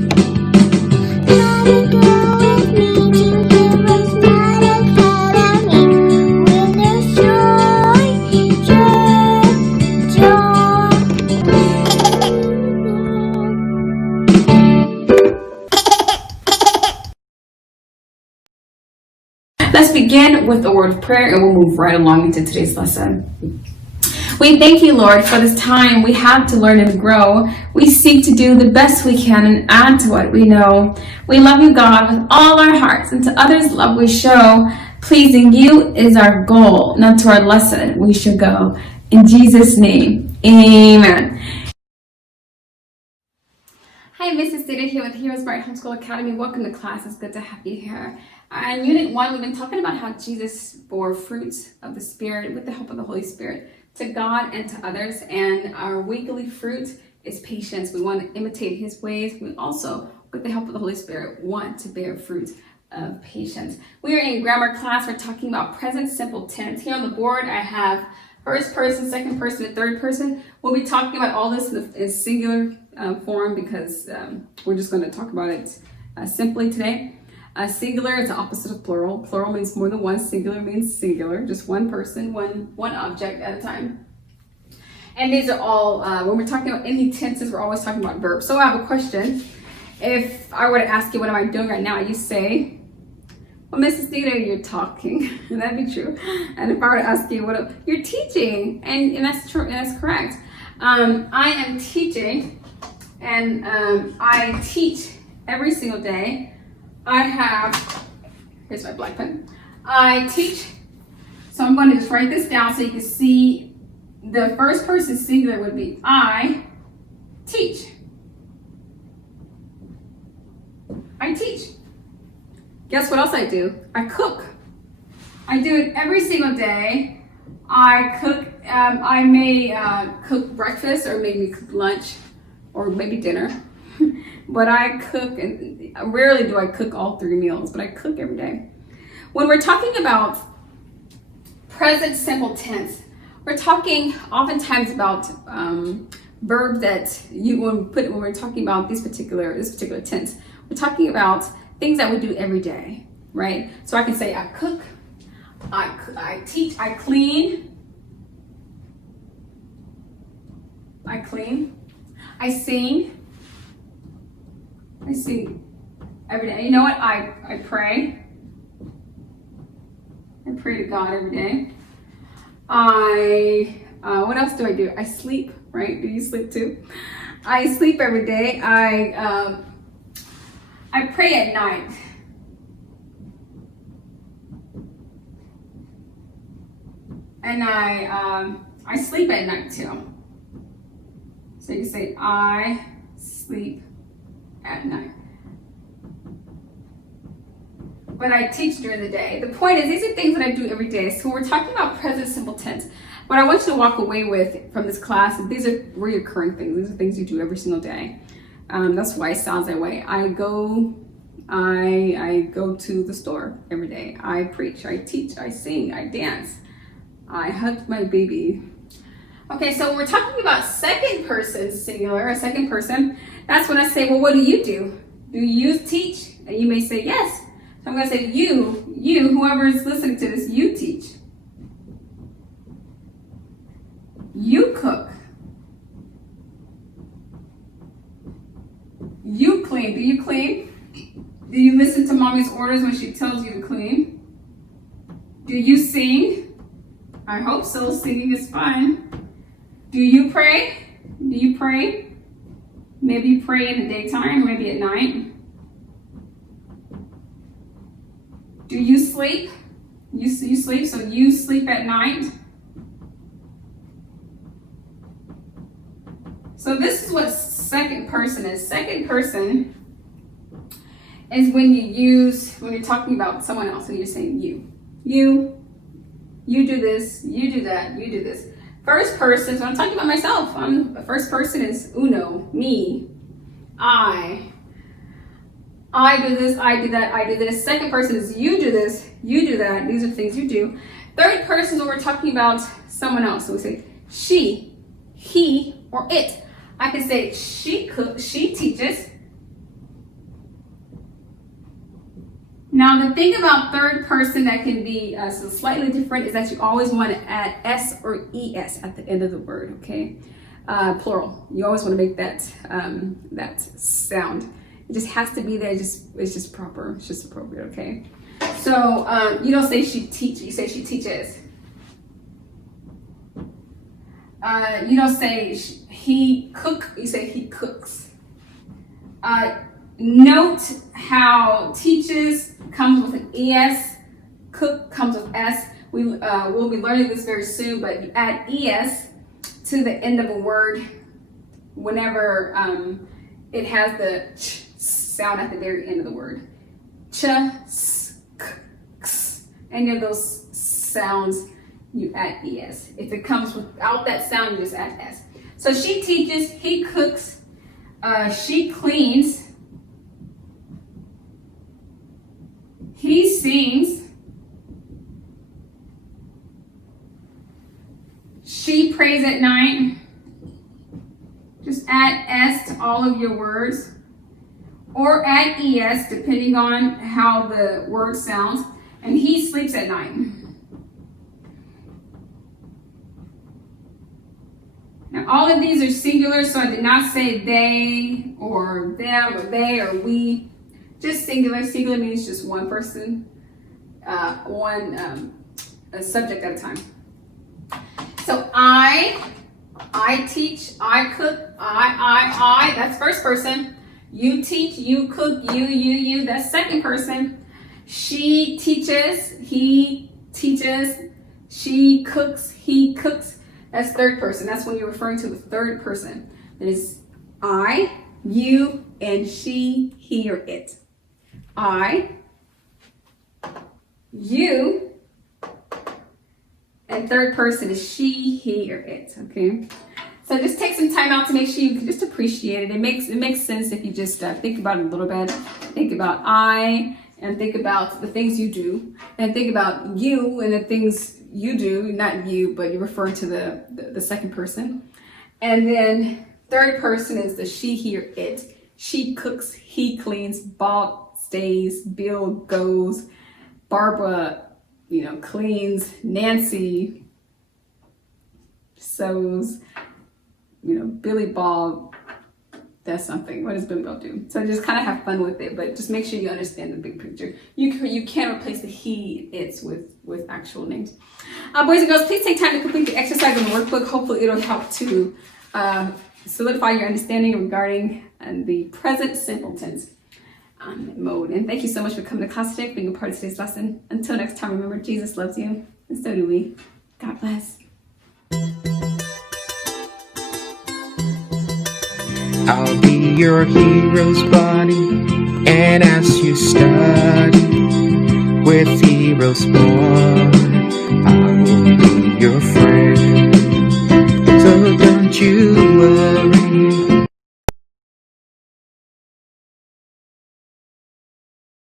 Let's begin with a word of prayer and we'll move right along into today's lesson. We thank you, Lord, for this time we have to learn and grow. We seek to do the best we can and add to what we know. We love you, God, with all our hearts, and to others love we show. Pleasing you is our goal, not to our lesson we should go. In Jesus' name, amen. Hi, Mrs. Data here with HeroesMart Homeschool Academy. Welcome to class. It's good to have you here. In Unit 1, we've been talking about how Jesus bore fruits of the Spirit with the help of the Holy Spirit to God and to others. And our weekly fruit is patience. We want to imitate his ways. We also, with the help of the Holy Spirit, want to bear fruit of patience. We are in grammar class. We're talking about present simple tense. Here on the board, I have first person, second person, and third person. We'll be talking about all this in singular form because we're just going to talk about it simply today. Singular is the opposite of plural. Plural means more than one. Singular means singular, just one person, one object at a time. And these are all, when we're talking about any tenses, we're always talking about verbs. So I have a question. If I were to ask you, what am I doing right now? You say, well, Mrs. Dita, you're talking. That'd be true. And if I were to ask you, you're teaching. And that's true, and that's correct. I am teaching, and I teach every single day. Here's my black pen. I teach, so I'm going to just write this down so you can see the first person singular would be I teach. I teach. Guess what else I do? I cook. I do it every single day. I cook, I may cook breakfast or maybe cook lunch or maybe dinner. But I cook, and rarely do I cook all 3 meals, but I cook every day. When we're talking about present simple tense, we're talking oftentimes about verbs that when we're talking about this particular tense, we're talking about things that we do every day, right? So I can say I cook, I teach, I clean, I sing. I sing every day. You know what? I pray. I pray to God every day. What else do I do? I sleep, right? Do you sleep too? I sleep every day. I pray at night. And I sleep at night too. So you can say I sleep at night. But I teach during the day. The point is, these are things that I do every day. So when we're talking about present simple tense, what I want you to walk away with from this class is these are reoccurring things. These are things you do every single day. That's why it sounds that way. I go to the store every day. I preach, I teach, I sing, I dance. I hug my baby. Okay, so when we're talking about second person singular, or second person, that's when I say, well, what do you do? Do you teach? And you may say, yes. So I'm going to say, you, whoever is listening to this, you teach. You cook. You clean. Do you clean? Do you listen to mommy's orders when she tells you to clean? Do you sing? I hope so. Singing is fun. Do you pray? Do you pray? Maybe you pray in the daytime, maybe at night. Do you sleep? You sleep, so you sleep at night. So this is what second person is. Second person is when you're talking about someone else and you're saying you. You do this, you do that, you do this. First person, so I'm talking about myself. The first person is uno, me, I do this, I do that, I do this. Second person is you do this, you do that. These are things you do. Third person is when we're talking about someone else. So we say she, he, or it. I can say she cooks, she teaches, Now, the thing about third person that can be so slightly different is that you always want to add S or ES at the end of the word, okay? Plural. You always want to make that that sound. It just has to be there. It's just proper. It's just appropriate, okay? So you don't say she teach. You say she teaches. You don't say he cook. You say he cooks. Note how teaches comes with an ES, cook comes with S. We'll be learning this very soon, but you add ES to the end of a word whenever it has the ch sound at the very end of the word. Ch, s, k, x. Any of those sounds, you add ES. If it comes without that sound, you just add S. So she teaches, he cooks, she cleans, he sings, she prays at night. Just add S to all of your words, or add ES depending on how the word sounds. And he sleeps at night. Now all of these are singular, so I did not say they or them or they or we. Just singular. Singular means just one person, a subject at a time. So I teach, I cook, I, that's first person. You teach, you cook, you, that's second person. She teaches, he teaches, she cooks, he cooks, that's third person. That's when you're referring to the third person. It is I, you, and she, he, or it. I, you, and third person is she, he, or it, okay? So just take some time out to make sure you can just appreciate it. It makes sense if you just think about it a little bit. Think about I, and think about the things you do, and think about you and the things you do, not you, but you're referring to the second person. And then third person is the she, he, or it. She cooks, he cleans, Bob stays, Bill goes, Barbara, cleans, Nancy sews, Billy Bob does something. What does Billy Bob do? So just kind of have fun with it, but just make sure you understand the big picture. You can't replace the he, it's with actual names. Boys and girls, please take time to complete the exercise in the workbook. Hopefully it'll help to solidify your understanding regarding the present simple tense mode. And thank you so much for coming to class today, being a part of today's lesson. Until next time, remember, Jesus loves you, and so do we. God bless. I'll be your hero's buddy, and as you study with HeroesMart, I will be your friend. So don't you